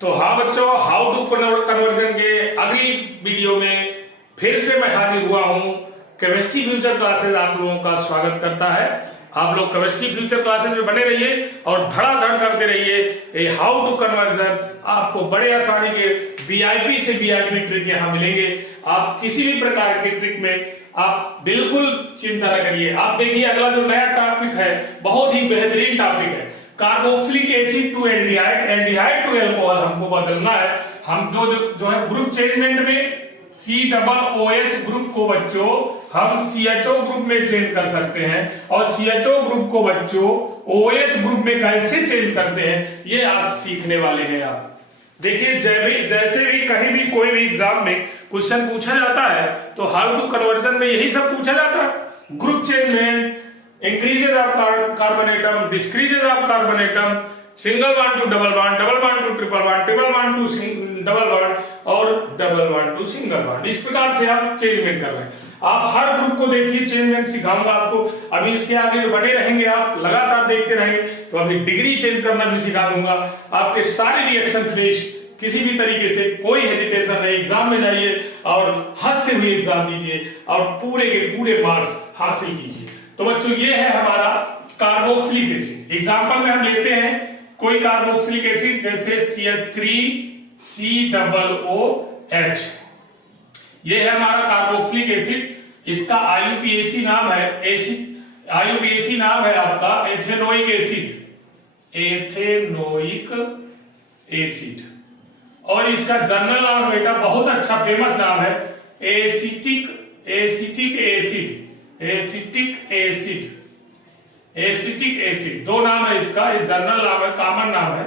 तो हाँ बच्चों, हाउ टू कन्वर्जन के अगली वीडियो में फिर से मैं हाजिर हुआ हूँ। केमिस्ट्री फ्यूचर क्लासेस आप लोगों का स्वागत करता है। आप लोग केमिस्ट्री फ्यूचर क्लासेस में बने रहिए और धड़ाधड़ करते रहिए। हाउ टू कन्वर्जन आपको बड़े आसानी के वीआईपी से वीआईपी ट्रिक यहाँ मिलेंगे। आप किसी भी प्रकार के ट्रिक में आप बिल्कुल चिंता न करिए। आप देखिए अगला जो नया टॉपिक है बहुत ही बेहतरीन टॉपिक है, carboxylic acid to aldehyde, aldehyde to alcohol हमको बदलना है। हम जो है ग्रुप चेंजमेंट में COOH ग्रुप को बच्चों हम CHO ग्रुप में चेंज कर सकते हैं और CHO ग्रुप को बच्चों OH ग्रुप में कैसे चेंज करते हैं ये आप सीखने वाले हैं। आप देखिए जैसे भी कहीं भी कोई भी एग्जाम में क्वेश्चन पूछा जाता है तो हाउ टू कन्वर्जन में यही सब पूछा जाता है। Group changement, increases of carbon atom, decreases of carbon atom, single bond to double bond, double bond to triple bond, triple bond to double bond और double bond to single bond. इस प्रकार से आप चेंजमेंट कर रहे हैं। आप हर group को देखिए चेंजमेंट सिखाऊंगा आपको। अभी इसके आगे बने रहेंगे, आप लगातार देखते रहेंगे तो अभी डिग्री चेंज करना भी सिखा दूंगा। आपके सारे रिएक्शन फ्रेश, किसी भी तरीके से कोई हेजिटेशन नहीं। एग्जाम में जाइए और हंसते हुए एग्जाम दीजिए और पूरे के पूरे मार्क्स हासिल कीजिए। तो बच्चों ये है हमारा कार्बोक्सिलिक एसिड। एग्जांपल में हम लेते हैं कोई कार्बोक्सिलिक एसिड जैसे CH3COOH, ये है हमारा कार्बोक्सिलिक एसिड। इसका IUPAC नाम है एसिड, IUPAC नाम है आपका एथेनोइक एसिड, एथेनोइक एसिड। और इसका जनरल नाम बेटा बहुत अच्छा फेमस नाम है acetic acid, acetic acid, acetic acid. दो नाम है इसका, ये जनरल नाम है, कॉमन नाम है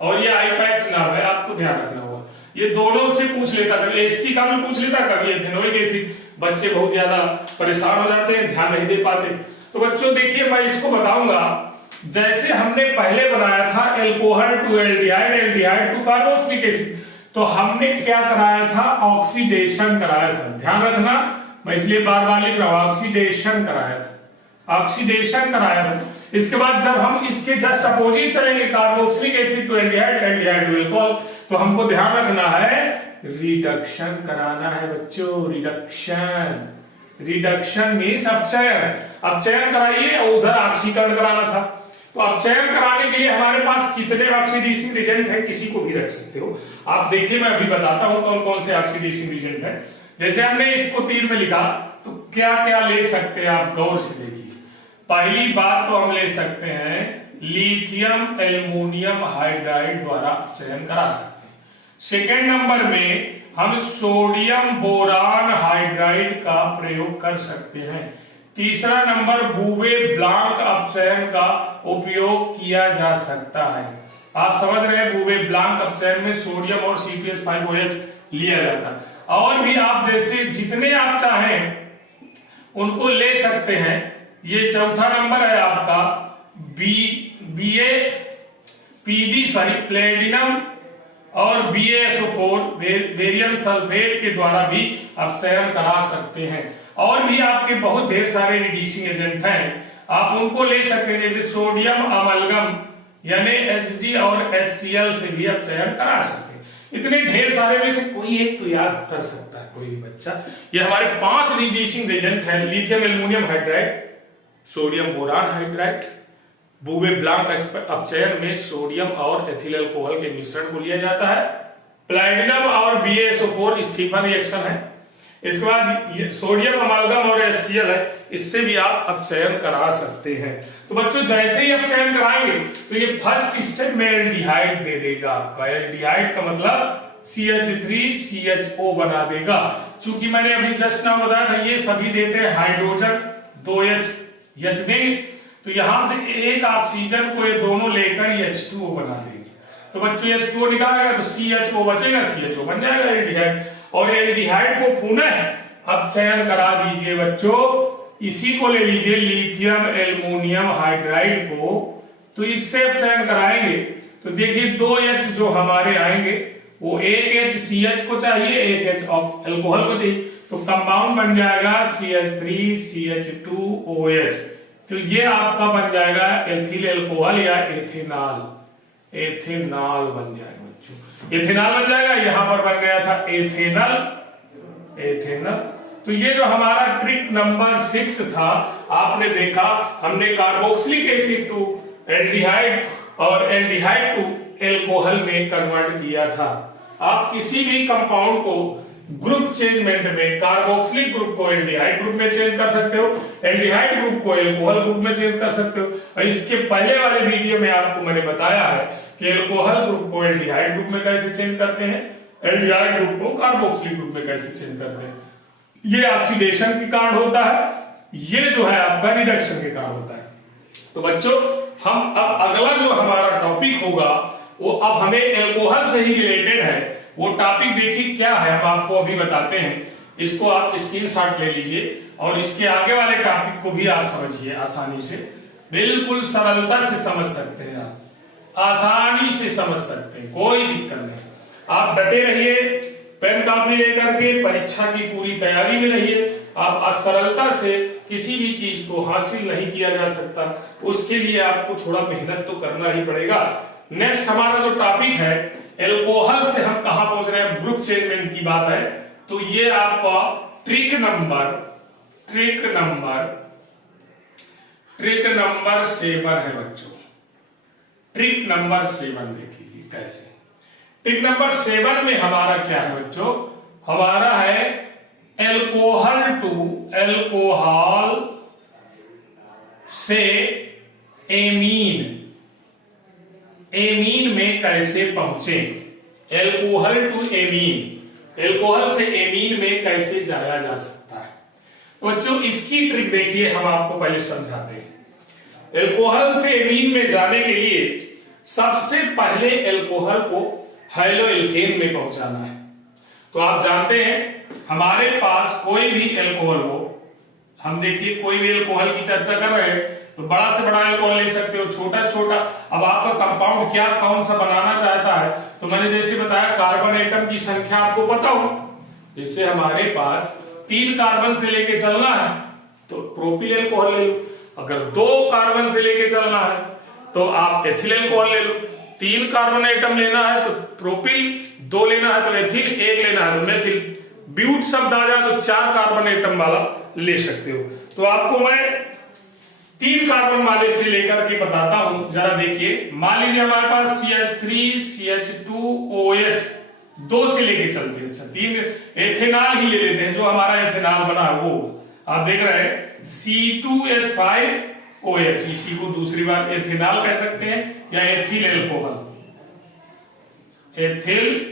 और ये आईपैक्ट नाम है। आपको ध्यान रखना होगा, ये दोनों से पूछ लेता, कभी एसिटिक का भी पूछ लेता, कभी एथेनोइक एसिड। बच्चे बहुत ज्यादा परेशान हो जाते हैं, ध्यान नहीं दे पाते। तो बच्चों देखिए मैं इसको बताऊंगा। जैसे हमने पहले बनाया था alcohol to aldehyde, aldehyde to carboxylic acid, तो हमने क्या कराया था? ऑक्सीडेशन कराया था। ध्यान रखना, मैं इसलिए बार बार लिख रहा हूं, ऑक्सीडेशन कराया था, ऑक्सीडेशन कराया था। इसके बाद जब हम इसके जस्ट अपोजिट चलेंगे carboxylic acid to aldehyde, aldehyde to alcohol, तो हमको ध्यान रखना है रिडक्शन कराना है बच्चों। रिडक्शन, रिडक्शन मींस अपचयन। अपचयन कराइए और उधर ऑक्सीकरण कराना था। तो अपचयन कराने के लिए हमारे पास कितने ऑक्सीडेशन एजेंट है, किसी को भी रख सकते हो आप। देखिए मैं अभी बताता हूं कौन कौन से ऑक्सीडेशन एजेंट है। जैसे हमने इसको तीर में लिखा तो क्या क्या ले सकते हैं आप, गौर से देखिए। पहली बात तो हम ले सकते हैं लिथियम एल्युमिनियम हाइड्राइड द्वारा अपचयन करा सकते हैं। सेकेंड नंबर में हम सोडियम बोरान हाइड्राइड का प्रयोग कर सकते हैं। तीसरा नंबर बूवे ब्लांक अपचयन का उपयोग किया जा सकता है। आप समझ रहे हैं, बूवे ब्लांक अपचयन में सोडियम और C2H5OH लिया जाता है। और भी आप जैसे जितने आप चाहें उनको ले सकते हैं। ये चौथा नंबर है आपका प्लेटिनम और BaSO4 बेरियम सल्फेट के द्वारा भी अपचयन करा सकते हैं। और भी आपके बहुत ढेर सारे रिड्यूसिंग एजेंट हैं, आप उनको ले सकते हैं। जैसे सोडियम अमलगम यानी Hg और HCl से भी अपचयन करा सकते हैं। इतने ढेर सारे में से कोई एक तो याद कर सकता है कोई भी बच्चा। ये हमारे 5 रिड्यूसिंग एजेंट हैं, lithium aluminium hydride, sodium boron hydride, बूवे ब्लांक अपचयन में सोडियम और एथिल अल्कोहल के मिश्रण को लिया जाता है। प्लैटिनम और BaSO4 स्टीफन रिएक्शन है। इसके बाद सोडियम अमालगम और HCl है, इससे भी आप अपचयन करा सकते हैं। तो बच्चों जैसे ही अपचयन कराएंगे तो ये फर्स्ट स्टेप में एल्डिहाइड दे देगा आपका। एल्डिहाइड का मतलब CH3CHO बना देगा। चूंकि मैंने अभी जस्ट नाम बताया था ये सभी देते हैं हाइड्रोजन, 2H देंगे, तो यहां से एक ऑक्सीजन को ये दोनों लेकर H2O बना देंगे। तो बच्चों H2O निकालेगा तो CHO बचेगा, CHO बन जाएगा एल्डिहाइड। और एल्डिहाइड को पुनः अपचयन करा दीजिए बच्चों। इसी को ले लीजिए लिथियम एल्युमिनियम हाइड्राइड को, तो इससे अपचयन कराएंगे तो देखिए 2H जो हमारे आएंगे वो एक H CH को चाहिए, एक H अल्कोहल को चाहिए, तो कंपाउंड बन जाएगा CH3CH2OH। तो ये आपका बन जाएगा एथिल अल्कोहल या एथेनॉल, एथेनॉल बन जाएगा। बच्चों, इथेनॉल बन जाएगा, यहां पर बन गया था एथेनल, एथेनल। तो ये जो हमारा ट्रिक नंबर 6 था, आपने देखा हमने कार्बोक्सिलिक एसिड टू एल्डिहाइड और एल्डिहाइड टू एल्कोहल में कन्वर्ट किया था। आप किसी भी कंपाउंड को ग्रुप चेंजमेंट में कार्बोक्सिलिक ग्रुप को एल्डिहाइड ग्रुप में चेंज कर सकते हो, एल्डिहाइड ग्रुप को एल्कोहल ग्रुप में चेंज कर सकते हो। और इसके पहले वाले वीडियो में आपको मैंने बताया है कि एल्कोहल ग्रुप को एल्डिहाइड ग्रुप में कैसे चेंज करते हैं, एल्डिहाइड ग्रुप को कार्बोक्सिलिक ग्रुप में कैसे चेंज करते हैं। ये ऑक्सीडेशन के कारण होता है, ये जो है आपका रिडक्शन के कारण होता है। तो बच्चों, हम अब अगला जो हमारा टॉपिक होगा वो अब हमें एल्कोहल से ही रिलेटेड है। वो टॉपिक देखिए क्या है, हम आपको अभी बताते हैं। इसको आप स्क्रीनशॉट ले लीजिए और इसके आगे वाले टॉपिक को भी आप समझिए आसानी से, बिल्कुल सरलता से समझ सकते हैं आप, आसानी से समझ सकते हैं, कोई दिक्कत नहीं। आप डटे रहिए, पेन कॉपी लेकर के परीक्षा की पूरी तैयारी में रहिए। आप सरलता से किसी भी चीज को हासिल नहीं किया जा सकता, उसके लिए आपको थोड़ा मेहनत तो करना ही पड़ेगा। नेक्स्ट हमारा जो टॉपिक है, एल्कोहल से हम कहां पहुंच रहे हैं, ग्रुप चेंजमेंट की बात है। तो ये आपका ट्रिक नंबर 7 है बच्चों। ट्रिक नंबर 7 देख लीजिए कैसे। ट्रिक नंबर 7 में हमारा क्या है बच्चों, हमारा है एल्कोहल टू एल्कोहल से एमीन, एमीन में कैसे पहुंचे। एल्कोहल टू एमीन, एल्कोहल से एमीन में कैसे जाया जा सकता है। बच्चों इसकी ट्रिक देखिए, हम आपको पहले समझाते हैं। एल्कोहल से एमीन में जाने के लिए सबसे पहले एल्कोहल को हैलोएल्केन में पहुंचाना है। तो आप जानते हैं हमारे पास कोई भी एल्कोहल हो, हम देखिए कोई भी एल्कोहल की चर्चा कर रहे हैं तो बड़ा से बड़ा एल्कोहल ले सकते हो, छोटा से छोटा। अब आपका कंपाउंड क्या कौन सा बनाना चाहता है, तो मैंने जैसे बताया कार्बन एटम की संख्या आपको पता हो। जैसे हमारे पास 3 कार्बन से लेके चलना है तो प्रोपिल एल्कोहल ले लो, अगर 2 कार्बन से लेके चलना है तो आप एथिल एल्कोहल ले लो, 3 कार्बन एटम लेना है तो प्रोपिल, 2 लेना है तो एथिल, 1 लेना है तो मेथिल, ब्यूट शब्द आ जाए तो 4 कार्बन एटम वाला ले सकते हो। तो आपको मैं 3 कार्बन वाले से लेकर के बताता हूं, जरा देखिए। मान लीजिए हमारे पास CH3 CH2OH 2 से लेके चलते हैं, अच्छा 3 एथेनॉल ही ले लेते हैं, जो हमारा एथेनॉल बना है वो आप देख रहे हैं C2H5OH, इसी को दूसरी बार एथेनॉल कह सकते हैं या ethyl alcohol, ethyl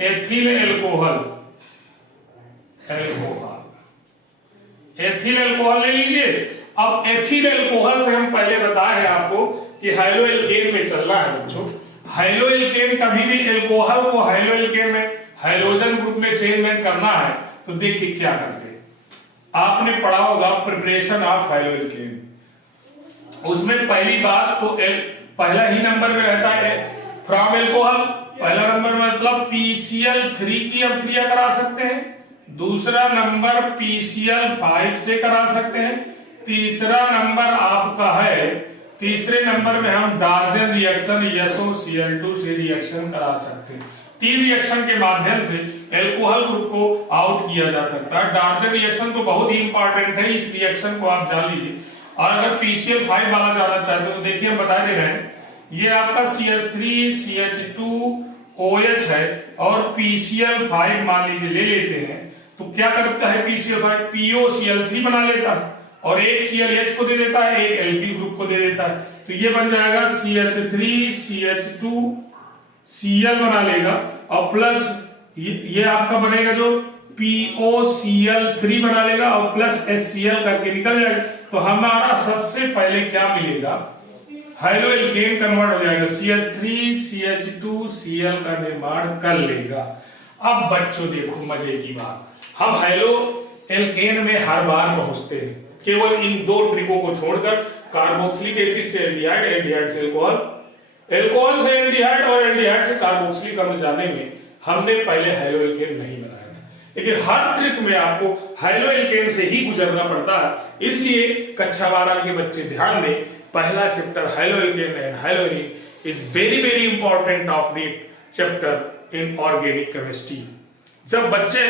alcohol, ethyl alcohol ले लीजिए। अब एथिल एल्कोहल से हम पहले बताए हैं आपको कि हैलोएल्केन में चलना है बच्चों। हैलोएल्केन कभी भी एल्कोहल को हैलोएल्केन में हाइड्रोजन ग्रुप में चेंजमेंट करना है तो देखिए क्या करते हैं। आपने पढ़ा होगा प्रिपरेशन ऑफ हैलोएल्केन, उसमें पहली बात तो पहला ही नंबर में रहता है फ्रॉम एल्कोहल। पहला नंबर मतलब PCl3 की अभिक्रिया करा सकते हैं, दूसरा नंबर PCl5 से करा सकते हैं, तीसरा नंबर आपका है, तीसरे नंबर में हम डार्जन रिएक्शन SOCl2 से रिएक्शन करा सकते हैं। 3 रिएक्शन के माध्यम से एल्कोहल ग्रुप को आउट किया जा सकता है। डार्जन रिएक्शन तो बहुत ही इंपॉर्टेंट है, इस रिएक्शन को आप जान लीजिए। और अगर PCl5 वाला जाना चाहते हो तो देखिए हम बता दे रहे हैं, ये आपका CH3 CH2OH है और PCl5 मान लीजिए ले लेते हैं तो क्या करता है PCl5 POCl3 बना लेता है और एक ClH को दे देता है, एक एल्किल ग्रुप को दे देता है। तो ये बन जाएगा CH3 CH2Cl बना लेगा और प्लस ये आपका बनेगा जो POCl3 बना लेगा और प्लस HCl करके निकल जाएगा। तो हमारा सबसे पहले क्या मिलेगा, हाइड्रोएल्केन कन्वर्ट हो जाएगा, CH3 CH2Cl का निर्माण कर लेगा। अब बच्चों देखो मजे की बात, हम हाइड्रोएल्केन में हर बार पहुंचते हैं केवल इन 2 ट्रिकों को छोड़कर, कार्बोक्सिलिक एसिड से एल्डिहाइड, एल्डिहाइड से एल्कोहल, एल्कोहल से एल्डिहाइड और एल्डिहाइड से कार्बोक्सिलिक अम्ल जाने में हमने पहले हाइड्रोएल्केन नहीं बनाया था। लेकिन हर ट्रिक में आपको हाइड्रोएल्केन से ही गुजरना पड़ता है। इसलिए कक्षा 12 के बच्चे ध्यान दें, पहला chapter hydroalkane and hydroalene is very important of the chapter in organic chemistry. जब बच्चे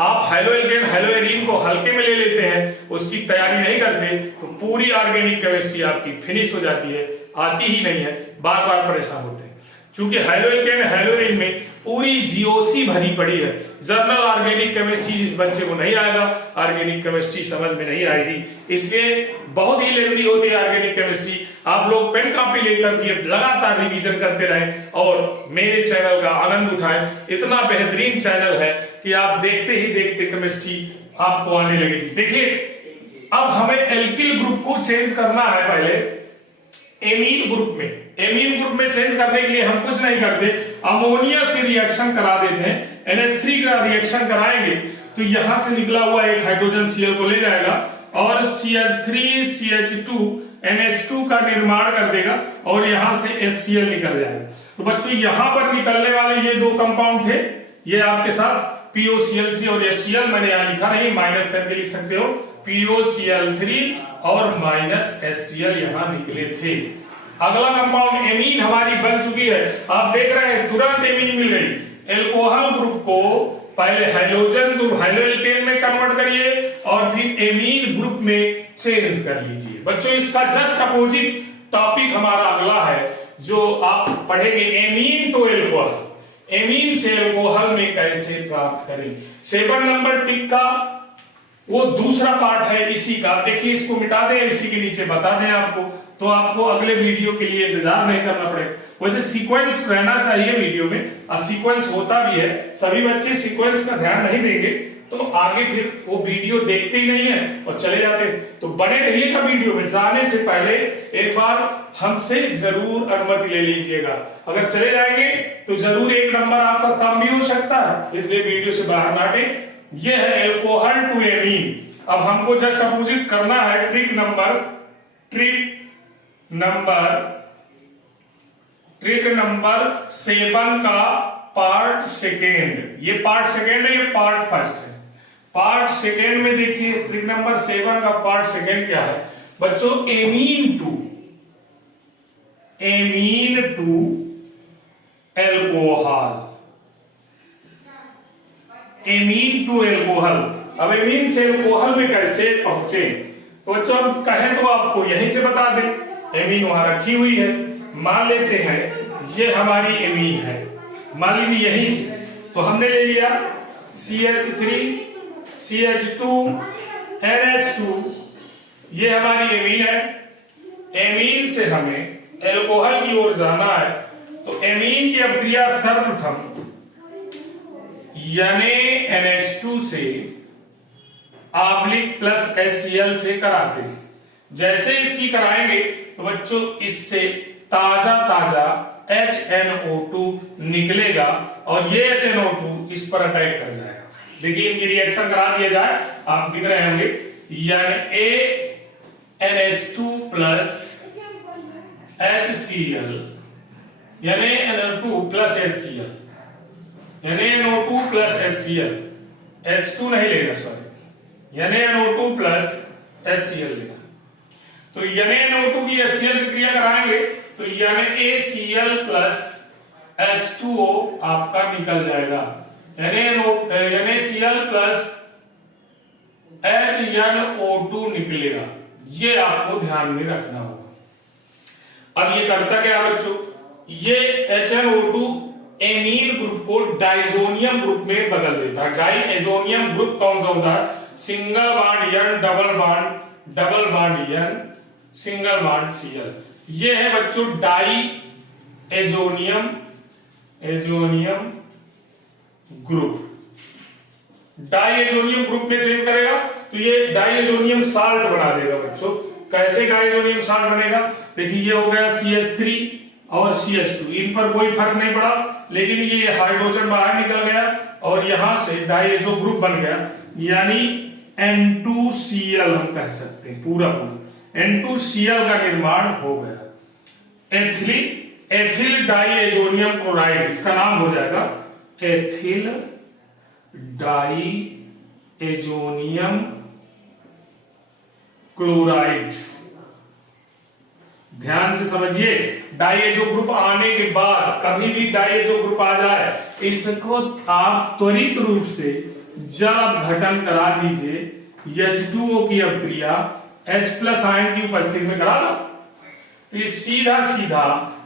आप हेलोएल्केन हेलोएरीन को हल्के में ले लेते हैं, उसकी तैयारी नहीं करते, तो पूरी ऑर्गेनिक केमिस्ट्री आपकी फिनिश हो जाती है, आती ही नहीं है, बार बार परेशान होते हैं। क्योंकि हेलोएल्केन हेलोएरीन में पूरी जीओसी भरी पड़ी है। जर्नल ऑर्गेनिक केमिस्ट्री जिस बच्चे को नहीं आएगा, ऑर्गेनिक केमिस्ट्री समझ में नहीं आएगी, इसलिए बहुत ही लेंदी होती है ऑर्गेनिक केमिस्ट्री। आप लोग पेन कॉपी लेकर के लगातार रिवीजन करते रहें और मेरे चैनल का आनंद उठाएं। इतना बेहतरीन चैनल है कि आप देखते ही देखते केमिस्ट्री आपको आने लगेगी। देखिए, अब हमें एल्किल ग्रुप को चेंज करना है पहले एमीन ग्रुप में। एमीन ग्रुप में चेंज करने के लिए हम कुछ नहीं करते, अमोनिया से रिएक्शन करा देते हैं। NH3 का रिएक्शन कराएंगे तो यहां से निकला हुआ एक हाइड्रोजन Cl को ले जाएगा और CH3 CH2 NH2 का निर्माण कर देगा और यहां से HCl निकल जाएगा। तो बच्चों, यहां पर निकलने वाले ये दो कंपाउंड थे, ये आपके साथ POCl3 और HCl, मैंने यहां लिखा नहीं, माइनस करके लिख सकते हो, POCl3 और माइनस HCl यहां निकले थे। अगला कंपाउंड एमीन हमारी बन चुकी है। आप देख रहे हैं तुरंत एमीन मिल गई। एल्कोहल ग्रुप को पहले हाइड्रोजन ग्रुप हेलोएल्केन में कन्वर्ट करिए और फिर एमीन ग्रुप में चेंज कर लीजिए। बच्चों, इसका जस्ट अपोजिट टॉपिक हमारा अगला है जो आप पढ़ेंगे, एमीन टू एल्कोहल। एमीन से एल्कोहल में कैसे प्राप्त करें। 7 नंबर टिक का वो दूसरा पार्ट है इसी का। देखिए, इसको मिटा दें, इसी के नीचे बता दें आपको, तो आपको अगले वीडियो के लिए इंतजार नहीं करना पड़ेगा। वैसे सीक्वेंस रहना चाहिए वीडियो में, और सीक्वेंस होता भी है। सभी बच्चे सीक्वेंस का ध्यान नहीं देंगे तो आगे फिर वो वीडियो देखते ही नहीं है और चले जाते हैं। तो बने रहिएगा वीडियो में। जाने से पहले एक बार हमसे जरूर अनुमति ले लीजिएगा। अगर चले जाएंगे तो जरूर एक नंबर आपका कम भी हो सकता है, इसलिए वीडियो से बाहर ना हटे। ये है एल्कोहल टू एमीन। अब हमको जस्ट अपोजिट करना है। ट्रिक नंबर 7 का पार्ट सेकेंड। ये पार्ट सेकेंड है, ये पार्ट फर्स्ट है। पार्ट सेकेंड में देखिए, ट्रिक नंबर 7 का पार्ट सेकेंड क्या है बच्चों, amine to alcohol. Amine to alcohol. अब एमीन से एल्कोहल में कैसे पहुंचे, तो बच्चों हम कहें तो आपको यहीं से बता दें। एमीन वहां रखी हुई है, मान लेते हैं ये हमारी एमीन है, मान लीजिए यहीं से। तो हमने ले लिया CH3 CH2 NH2, ये हमारी एमीन है। एमीन से हमें एल्कोहल की ओर जाना है, तो एमीन की अभिक्रिया सर्वप्रथम NH2 से ऑब्लिक प्लस HCl से कराते हैं। जैसे इसकी कराएंगे तो बच्चों इससे ताजा HNO2 निकलेगा और ये HNO2 इस पर अटैक कर जाएगा। देखिए, इनकी रिएक्शन करा दिया जाए, आप दिख रहे होंगे, NaNH2 plus HCl, NaNO2 plus HCl, NaNO2 plus HCl, H2 नहीं लेगा, सॉरी, NaNO2 प्लस HCl लेगा। तो NaNO2 की HCl से क्रिया कराएंगे तो NaCl प्लस H2O आपका निकल जाएगा। NaCl प्लस HNO2 निकलेगा, ये आपको ध्यान में रखना होगा। अब ये करता क्या बच्चों, ये HNO2 एमीन ग्रुप को डाइजोनियम ग्रुप में बदल देता है। डाइएजोनियम ग्रुप कौन सा होता है, single bond N, double bond N, single bond Cl। ये है बच्चों डाइएजोनियम ग्रुप। डाइएजोनियम ग्रुप में चेंज करेगा तो ये डाइएजोनियम साल्ट बना देगा बच्चों। कैसे डाइएजोनियम साल्ट बनेगा, देखिए ये हो गया CH3 और CH2, इन पर कोई फर्क नहीं पड़ा, लेकिन ये हाइड्रोजन बाहर निकल गया और यहां से डाइएजो ग्रुप बन गया, यानी N2Cl हम कह सकते हैं। पूरा N2Cl का निर्माण हो गया। एथिल डाइएजोनियम क्लोराइड, इसका नाम हो जाएगा एथिल डाइएजोनियम क्लोराइड। ध्यान से समझिए, डाइएजो ग्रुप आने के बाद कभी भी डाइएजो ग्रुप आ जाए, इसको आप त्वरित रूप से जल अपघटन करा दीजिए, H2O की अपक्रिया H+ आयन की उपस्थिति में करा दो, तो ये सीधा सीधा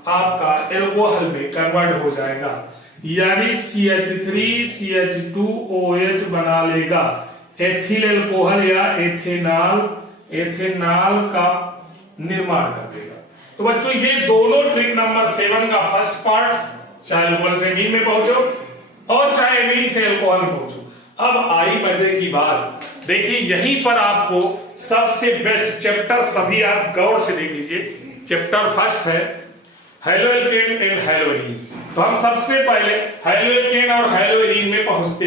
आपका एल्कोहल में कन्वर्ट हो जाएगा, यानी CH3 CH2OH बना लेगा, एथिल एल्कोहल या एथेनॉल का निर्माण कर देगा। तो बच्चों ये दोनों ट्रिक नंबर 7 का फर्स्ट पार्ट, चाहे अल्कोहल से एमीन में पहुंचो और चाहे एमीन से अल्कोहल में पहुंचो। अब आई मजे की बात, देखिए यहीं पर आपको सबसे बेस्ट चैप्टर, सभी आप गौर से देख लीजिए, चैप्टर फर्स्ट है हैलोएल्केन एंड हैलोएरीन। तो हम सबसे पहले हैलोएल्केन और हैलोएरीन में पहुंचते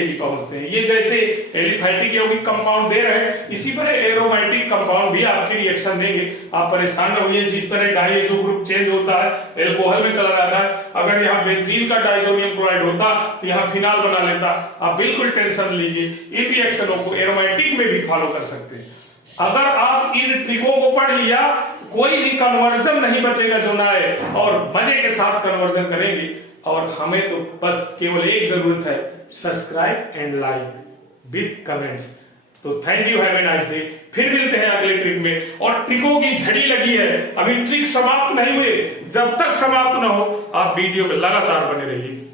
हैं। ये जैसे एलिफैटिक यौगिक कंपाउंड दे रहे हैं, इसी तरह एरोमेटिक कंपाउंड भी आपके रिएक्शन देंगे। आप परेशान न होइए, जिस तरह डाइएजो ग्रुप चेंज होता है, एल्कोहल में चला जाता है, अगर यहाँ बेंजीन का डाइजोनियम क्लोराइड होता तो यहाँ फिनाल बना लेता। आप बिल्कुल टेंशन लीजिए, इन रिएक्शनों को एरोमेटिक में भी फॉलो कर सकते हैं। अगर आप इन ट्रिकों को पढ़ लिया, कोई भी कन्वर्जन नहीं बचेगा जो ना है, और मजे के साथ कन्वर्जन करेंगे। और हमें तो बस केवल एक जरूरत है, subscribe and like with comments. तो thank you, have a nice day. फिर मिलते हैं अगले ट्रिक में। और ट्रिकों की झड़ी लगी है, अभी ट्रिक समाप्त नहीं हुए, जब तक समाप्त ना हो आप वीडियो में लगातार बने रहिए।